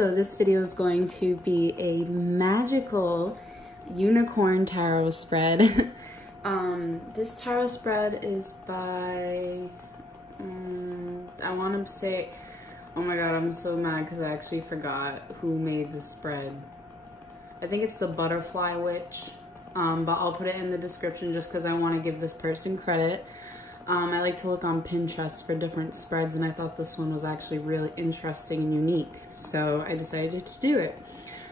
So this video is going to be a magical unicorn tarot spread. This tarot spread is by, I want to say, oh my god, I'm so mad because I actually forgot who made this spread. I think it's the Butterfly Witch, but I'll put it in the description just because I want to give this person credit. I like to look on Pinterest for different spreads, and I thought this one was actually really interesting and unique, so I decided to do it.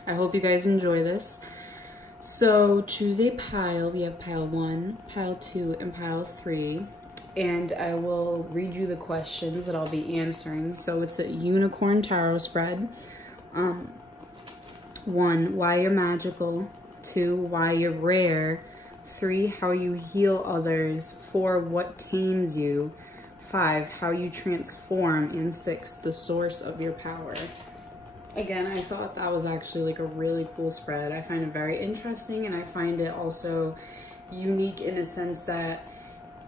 I hope you guys enjoy this. So choose a pile. We have pile 1, pile 2, and pile 3, and I will read you the questions that I'll be answering. So it's a unicorn tarot spread. 1, why you're magical. 2, why you're rare. 3, how you heal others. 4, what tames you. 5, how you transform. And 6, the source of your power. Again, I thought that was actually like a really cool spread. I find it very interesting, and I find it also unique in a sense that,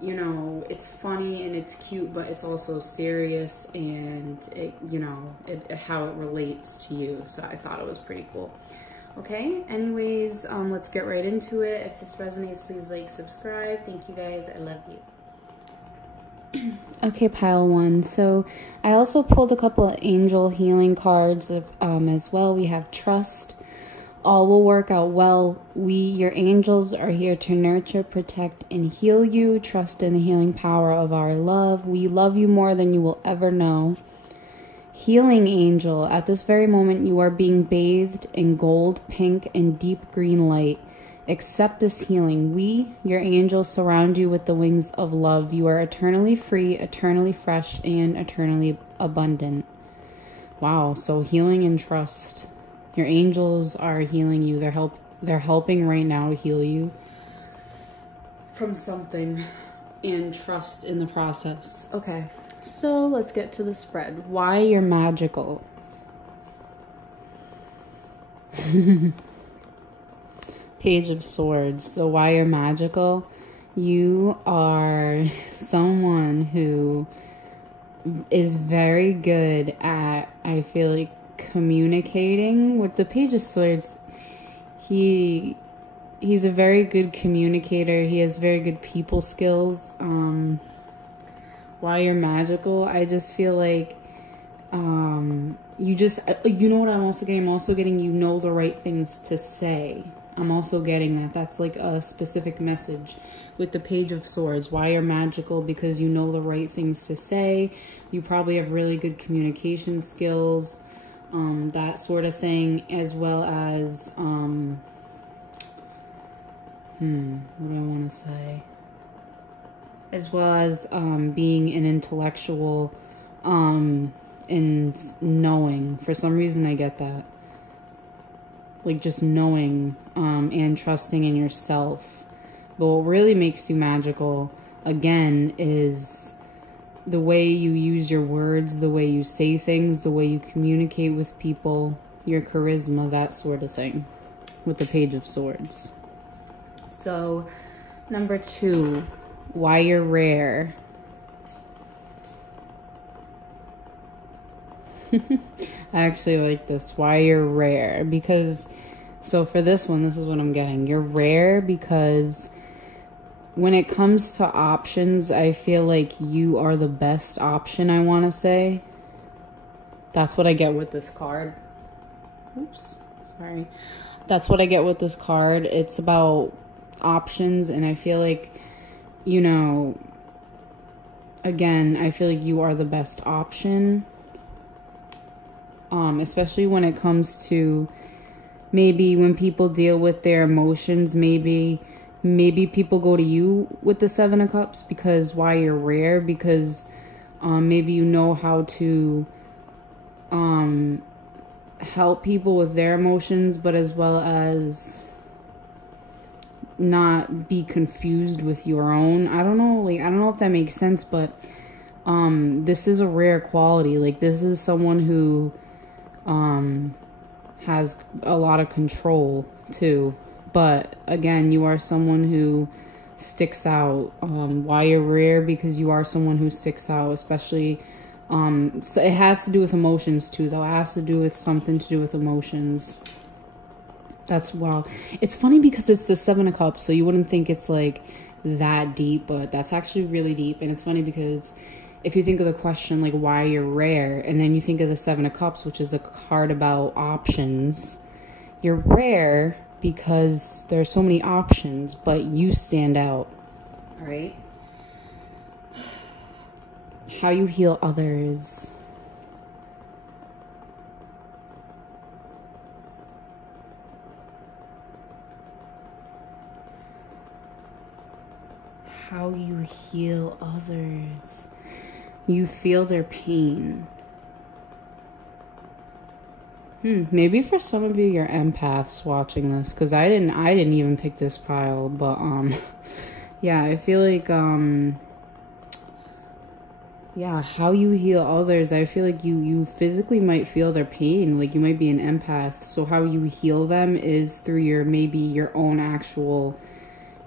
you know, it's funny and it's cute, but it's also serious, and it, you know, how it relates to you. So I thought it was pretty cool. Okay, anyways, let's get right into it. If this resonates, please like, subscribe. Thank you guys. I love you. Okay, pile 1. So I also pulled a couple of angel healing cards as well. We have trust. All will work out well. Your angels, are here to nurture, protect, and heal you. Trust in the healing power of our love. We love you more than you will ever know. Healing angel, at this very moment you are being bathed in gold, pink, and deep green light. Accept this healing. We, your angels, surround you with the wings of love. You are eternally free, eternally fresh, and eternally abundant. Wow, so healing and trust. Your angels are healing you. They're helping right now heal you from something, and trust in the process. Okay. So let's get to the spread. Why you're magical. Page of Swords. So why you're magical? You are someone who is very good at, I feel like, communicating. With the Page of Swords, he's a very good communicator. He has very good people skills. Why you're magical, I just feel like you know what I'm also getting? I'm also getting, you know the right things to say. I'm also getting that. That's like a specific message with the Page of Swords. Why you're magical, because you know the right things to say. You probably have really good communication skills, that sort of thing, as well as, what do I want to say? As well as being an intellectual and knowing. For some reason I get that. Like just knowing and trusting in yourself. But what really makes you magical, again, is the way you use your words, the way you say things, the way you communicate with people, your charisma, that sort of thing, with the Page of Swords. So, number 2. Why you're rare. I actually like this. Why you're rare. Because, so for this one, this is what I'm getting. You're rare because when it comes to options, I feel like you are the best option, I want to say. That's what I get with this card. Oops, sorry. That's what I get with this card. It's about options, and I feel like, you know, again, I feel like you are the best option, especially when it comes to maybe when people deal with their emotions. Maybe people go to you with the 7 of Cups because why you're rare, because maybe you know how to help people with their emotions, but as well as not be confused with your own. I don't know, like, I don't know if that makes sense, but this is a rare quality. Like, this is someone who has a lot of control too, but again, you are someone who sticks out. Why you're rare, because you are someone who sticks out, especially So it has to do with emotions too, though. It has to do with something to do with emotions. That's, wow. It's funny because it's the Seven of Cups, so you wouldn't think it's like that deep, but that's actually really deep. And it's funny because if you think of the question, like, why you're rare, and then you think of the Seven of Cups, which is a card about options, you're rare because there are so many options, but you stand out. All right? How you heal others. How you heal others. You feel their pain. Maybe for some of you, you're empaths watching this, because I didn't even pick this pile, but yeah, I feel like yeah, how you heal others. I feel like you physically might feel their pain, like you might be an empath. So how you heal them is through maybe your own actual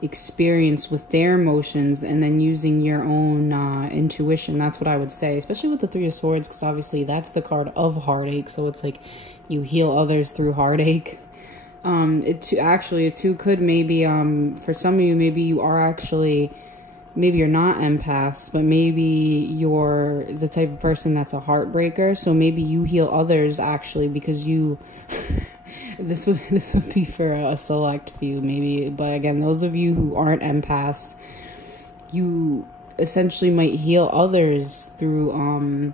experience with their emotions, and then using your own intuition. That's what I would say, especially with the Three of Swords, because obviously that's the card of heartache. So it's like you heal others through heartache. It too could maybe for some of you, maybe you are actually, maybe you're not empaths, but maybe you're the type of person that's a heartbreaker. So maybe you heal others actually because you this would be for a select few maybe, but again, those of you who aren't empaths, you essentially might heal others through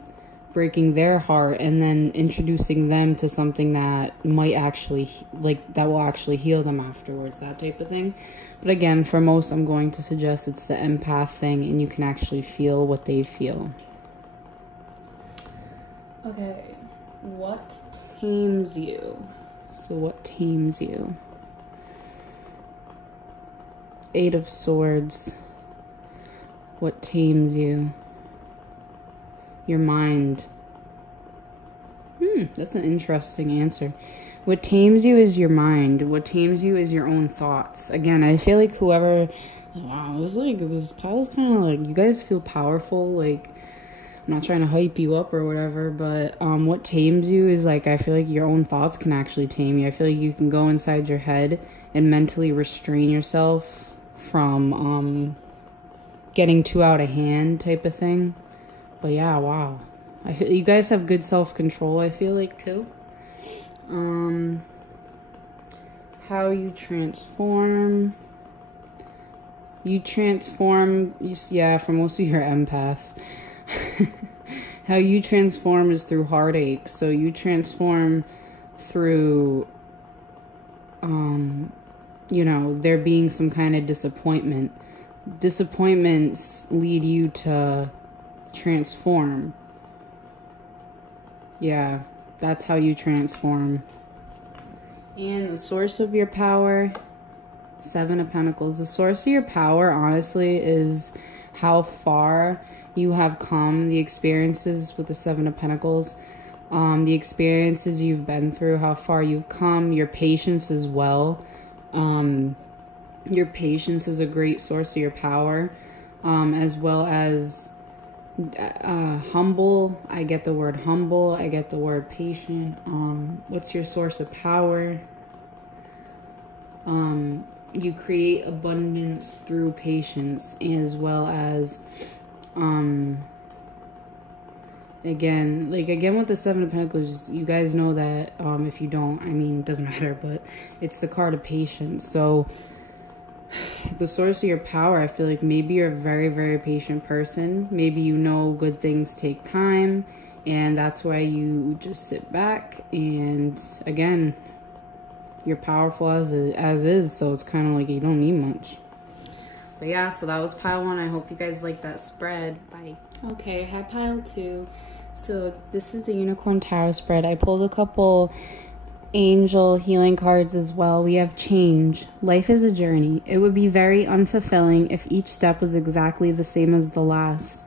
breaking their heart and then introducing them to something that might actually, like, that will actually heal them afterwards, that type of thing. But again, for most, I'm going to suggest it's the empath thing, and you can actually feel what they feel. Okay, what tames you? So what tames you? Eight of Swords. What tames you? Your mind. That's an interesting answer. What tames you is your mind. What tames you is your own thoughts. Again, I feel like whoever... Wow, this pile is kind of like... You guys feel powerful. Like, I'm not trying to hype you up or whatever, but what tames you is, like, I feel like your own thoughts can actually tame you. I feel like you can go inside your head and mentally restrain yourself from getting too out of hand type of thing. But yeah, wow. I feel you guys have good self-control, I feel like, too. How you transform. Yeah, for most of you are empaths. How you transform is through heartache. So you transform through, you know, there being some kind of disappointment. Disappointments lead you to transform. Yeah, that's how you transform. And the source of your power, Seven of Pentacles. The source of your power, honestly, is how far you have come, the experiences with the Seven of Pentacles, the experiences you've been through, how far you've come, your patience as well. Your patience is a great source of your power, as well as humble. I get the word humble. I get the word patient. What's your source of power? You create abundance through patience, as well as again with the Seven of Pentacles, you guys know that if you don't, I mean, it doesn't matter, but it's the card of patience. So the source of your power, I feel like maybe you're a very, very patient person. Maybe you know good things take time, and that's why you just sit back, and again, you're powerful as is, so it's kind of like you don't need much. But yeah, so that was pile 1. I hope you guys like that spread. Bye. Okay, I had pile 2. So this is the Unicorn Tarot spread. I pulled a couple angel healing cards as well. We have change. Life is a journey. It would be very unfulfilling if each step was exactly the same as the last.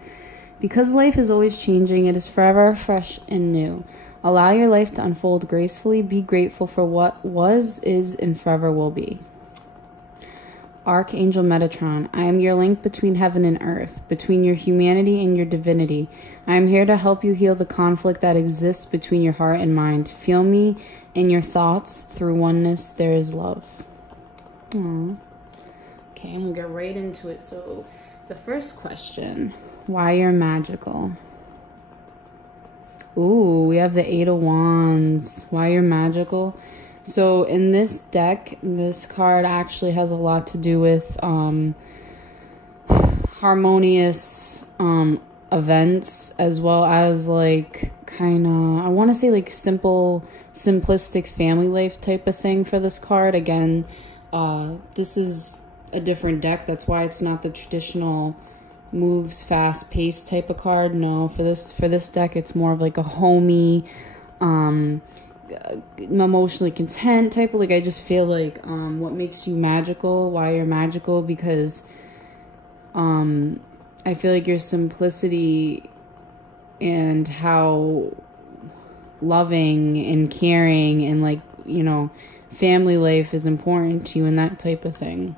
Because life is always changing, it is forever fresh and new. Allow your life to unfold gracefully. Be grateful for what was, is, and forever will be. Archangel Metatron, I am your link between heaven and earth, between your humanity and your divinity. I am here to help you heal the conflict that exists between your heart and mind. Feel me in your thoughts. Through oneness, there is love. Aww. Okay, I'm going to get right into it. So, the first question, why you're magical? Ooh, we have the Eight of Wands. Why you're magical? So in this deck, this card actually has a lot to do with harmonious events, as well as like kind of, I want to say like simplistic family life type of thing for this card. Again, this is a different deck. That's why it's not the traditional moves fast paced type of card. No, for this deck, it's more of like a homey, emotionally content type of, like, I just feel like what makes you magical, why you're magical, because I feel like your simplicity and how loving and caring and, like, you know, family life is important to you and that type of thing.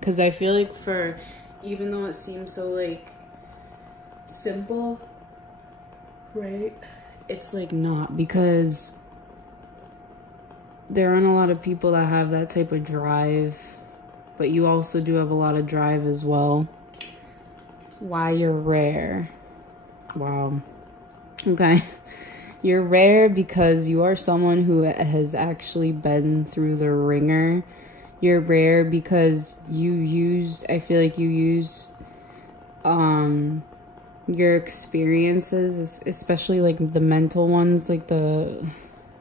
Because I feel like even though it seems so like simple, right, it's like not, because there aren't a lot of people that have that type of drive, but you also do have a lot of drive as well. Why you're rare? Wow. Okay. You're rare because you are someone who has actually been through the ringer. You're rare because I feel like you use your experiences, especially like the mental ones, like the,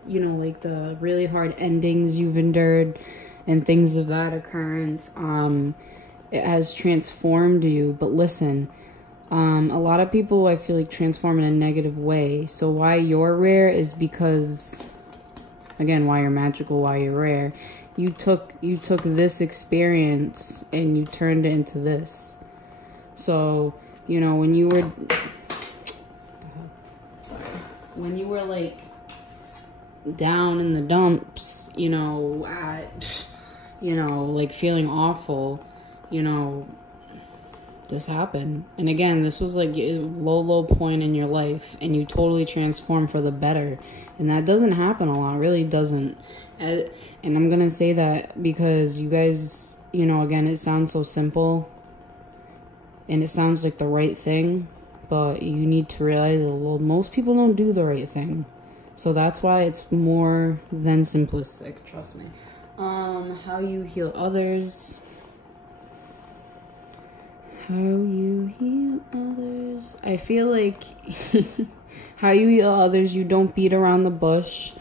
you know, like the really hard endings you've endured and things of that occurrence. It has transformed you. But listen, a lot of people, I feel like, transform in a negative way. So why you're rare is because, again, why you're magical, why you're rare. You took this experience and you turned it into this. So, you know, when you were like down in the dumps, you know, like feeling awful, you know, this happened. And again, this was like a low point in your life, and you totally transformed for the better. And that doesn't happen a lot, really doesn't. And I'm gonna say that because you guys, you know, again, it sounds so simple and it sounds like the right thing, but you need to realize that, well, most people don't do the right thing. So that's why it's more than simplistic, trust me. How you heal others. How you heal others. I feel like how you heal others, you don't beat around the bush.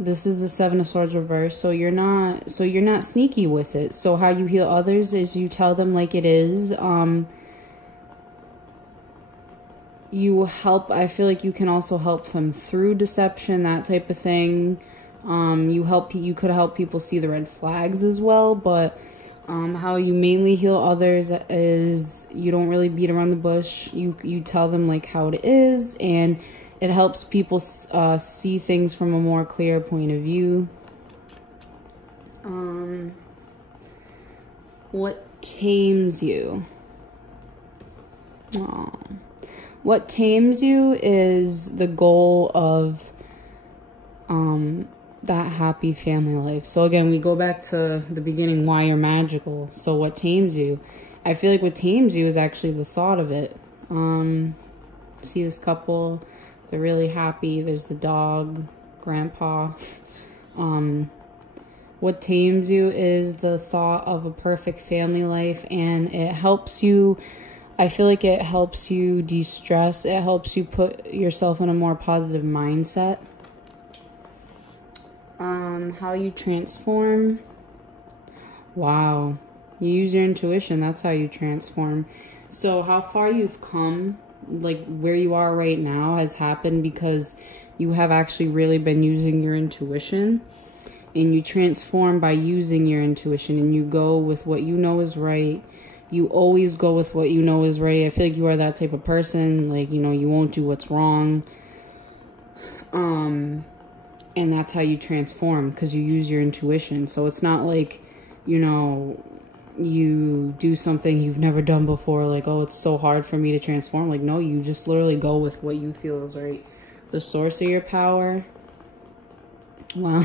This is the Seven of Swords reverse, so you're not sneaky with it. So how you heal others is you tell them like it is. You help. I feel like you can also help them through deception, that type of thing. You could help people see the red flags as well, but how you mainly heal others is you don't really beat around the bush. You tell them like how it is, and it helps people see things from a more clear point of view. What tames you? Aww. What tames you is the goal of that happy family life. So again, we go back to the beginning, why you're magical. So what tames you? I feel like what tames you is actually the thought of it. See this couple, they're really happy. There's the dog, grandpa. What tames you is the thought of a perfect family life, and it helps you. I feel like it helps you de-stress. It helps you put yourself in a more positive mindset. How you transform. Wow. You use your intuition. That's how you transform. So how far you've come, like where you are right now, has happened because you have actually really been using your intuition. And you transform by using your intuition, and you go with what you know is right. You always go with what you know is right. I feel like you are that type of person. Like, you know, you won't do what's wrong. And that's how you transform, because you use your intuition. So it's not like you know, you do something you've never done before, like, oh, it's so hard for me to transform. Like, no, you just literally go with what you feel is right. The source of your power. Well,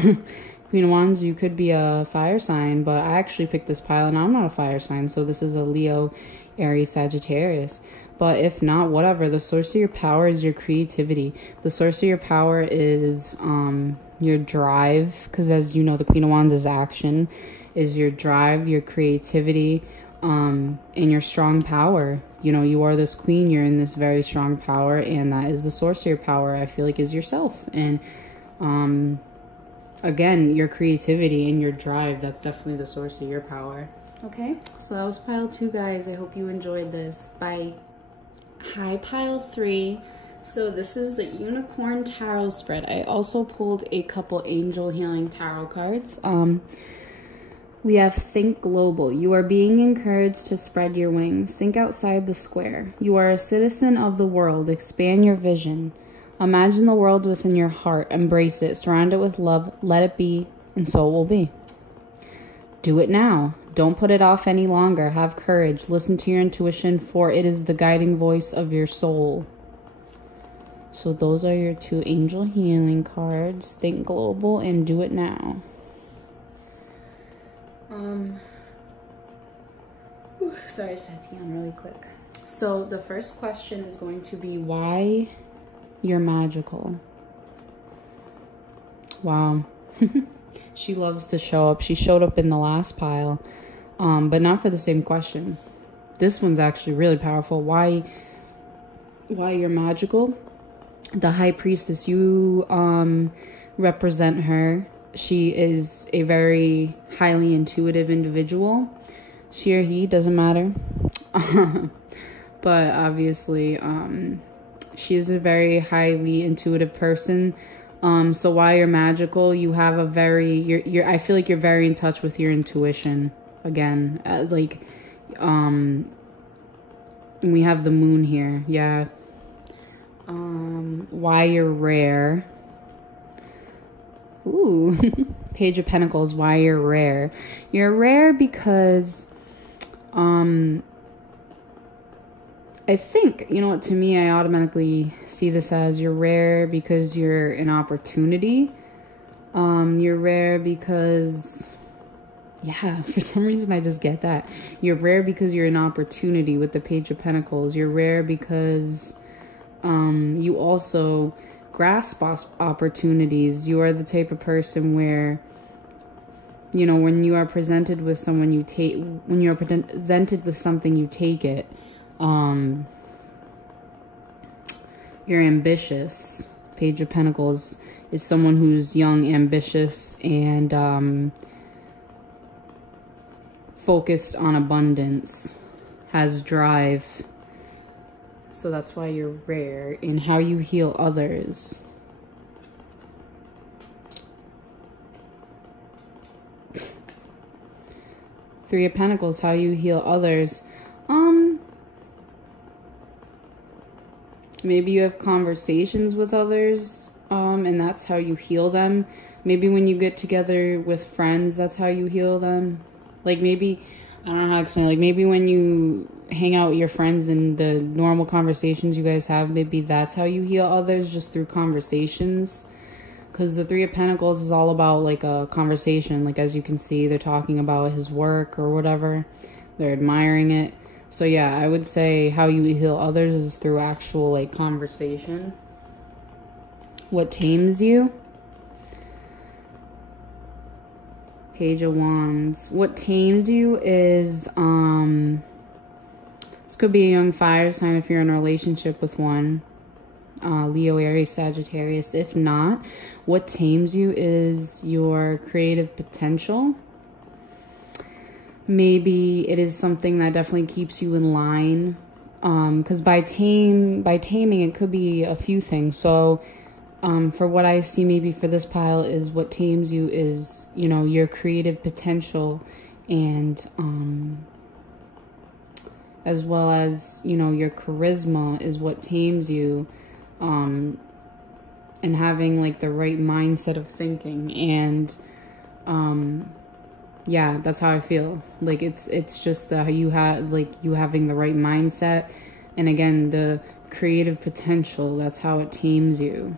Queen of Wands, you could be a fire sign, but I actually picked this pile and I'm not a fire sign, so this is a Leo, Aries, Sagittarius. But if not, whatever. The source of your power is your creativity. The source of your power is your drive, because as you know, the Queen of Wands is action, is your drive, your creativity, and your strong power. You know, you are this queen, you're in this very strong power, and that is the source of your power, I feel like, is yourself. And again, your creativity and your drive, that's definitely the source of your power. Okay, so that was pile 2, guys. I hope you enjoyed this. Bye. Hi, pile 3. So this is the Unicorn Tarot spread. I also pulled a couple Angel Healing Tarot cards. We have Think Global. You are being encouraged to spread your wings. Think outside the square. You are a citizen of the world. Expand your vision. Imagine the world within your heart. Embrace it. Surround it with love. Let it be, and so it will be. Do it now. Don't put it off any longer. Have courage. Listen to your intuition, for it is the guiding voice of your soul. So those are your 2 Angel Healing cards. Think Global and Do It Now. Sorry, I just had to yawn really quick. So the first question is going to be why you're magical. Wow. She loves to show up. She showed up in the last pile, but not for the same question. This one's actually really powerful. Why you're magical? The High Priestess, you represent her. She is a very highly intuitive individual. She or he, doesn't matter. But obviously, she is a very highly intuitive person. So while you're magical, you have a very, I feel like you're very in touch with your intuition. Again, we have the moon here. Yeah. Why you're rare. Ooh, Page of Pentacles, why you're rare. You're rare because, I think, you know what, to me, I automatically see this as you're rare because you're an opportunity. You're rare because, yeah, for some reason I just get that. You're rare because you're an opportunity with the Page of Pentacles. You're rare because you also grasp opportunities. You are the type of person where, you know, when you are presented with someone, when you're presented with something, you take it. You're ambitious. Page of Pentacles is someone who's young, ambitious, and focused on abundance, has drive. So that's why you're rare. In how you heal others. Three of Pentacles, how you heal others. Maybe you have conversations with others, and that's how you heal them. Maybe when you get together with friends, that's how you heal them. Like maybe, I don't know how to explain, like maybe when you hang out with your friends and the normal conversations you guys have, maybe that's how you heal others, just through conversations. Because the Three of Pentacles is all about like a conversation. Like as you can see, they're talking about his work or whatever. They're admiring it. So yeah, I would say how you heal others is through actual like conversation. What tames you? Page of Wands. What tames you is, this could be a young fire sign if you're in a relationship with one. Leo, Aries, Sagittarius. If not, what tames you is your creative potential. Maybe it is something that definitely keeps you in line. Because by taming, it could be a few things. So, for what I see, maybe for this pile is what tames you is, you know, your creative potential, and as well as, you know, your charisma is what tames you, and having like the right mindset of thinking, and yeah, that's how I feel. Like it's just you have, like, you having the right mindset, and again, the creative potential, that's how it tames you.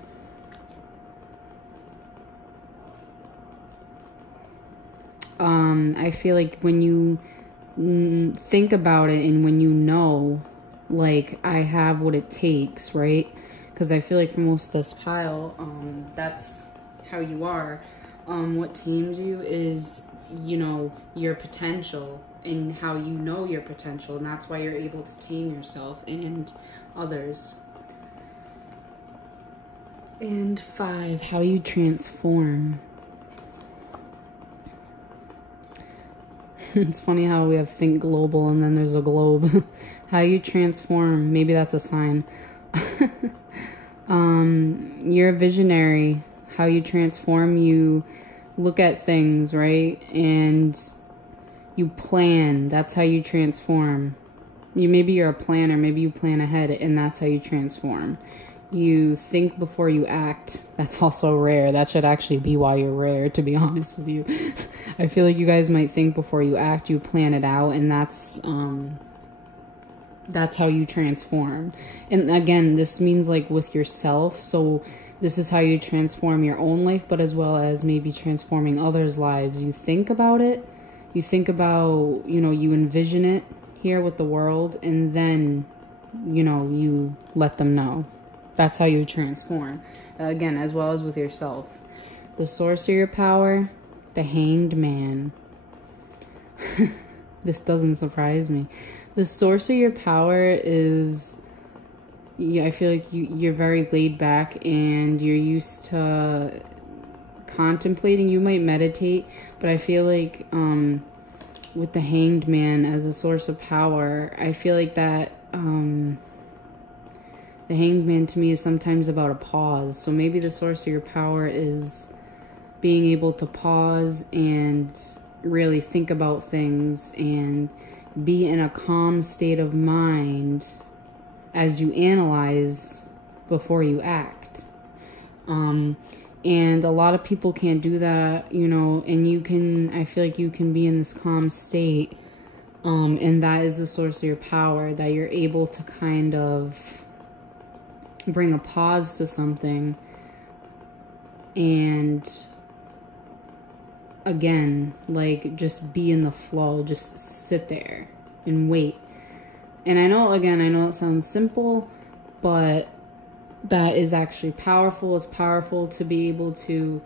I feel like when you think about it, and when you know, like, I have what it takes, right? Because I feel like for most of this pile, that's how you are. What tames you is, you know, your potential, and how you know your potential, and that's why you're able to tame yourself and others. And 5, how you transform. It's funny how we have think global and then there's a globe. How you transform, maybe that's a sign. You're a visionary. How you transform, you look at things, right? And you plan. That's how you transform. Maybe you're a planner, maybe you plan ahead, and that's how you transform. You think before you act. That's also rare. That should actually be why you're rare, to be honest with you. I feel like you guys might think before you act, you plan it out, and that's how you transform. And again, this means like with yourself. So this is how you transform your own life, but as well as maybe transforming others' lives. You think about it. You think about, you know, you envision it here with the world, and then, you know, you let them know. That's how you transform. Again, as well as with yourself. The source of your power, the Hanged Man. This doesn't surprise me. The source of your power is, yeah, I feel like you're very laid back, and you're used to contemplating. You might meditate, but I feel like with the Hanged Man as a source of power, I feel like that the Hanged Man to me is sometimes about a pause. So maybe the source of your power is being able to pause and really think about things and be in a calm state of mind as you analyze before you act. And a lot of people can't do that, you know, and you can, I feel like you can be in this calm state, and that is the source of your power, that you're able to kind of bring a pause to something, and again, like, just be in the flow, just sit there and wait. And I know, again, I know it sounds simple, but that is actually powerful. It's powerful to be able to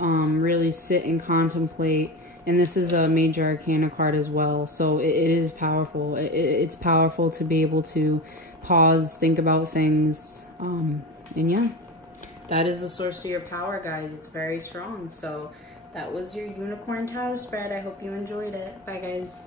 really sit and contemplate. And this is a major arcana card as well, so it is powerful. It's powerful to be able to pause, think about things, and yeah, that is the source of your power, guys. It's very strong. So that was your Unicorn Tarot spread. I hope you enjoyed it. Bye, guys.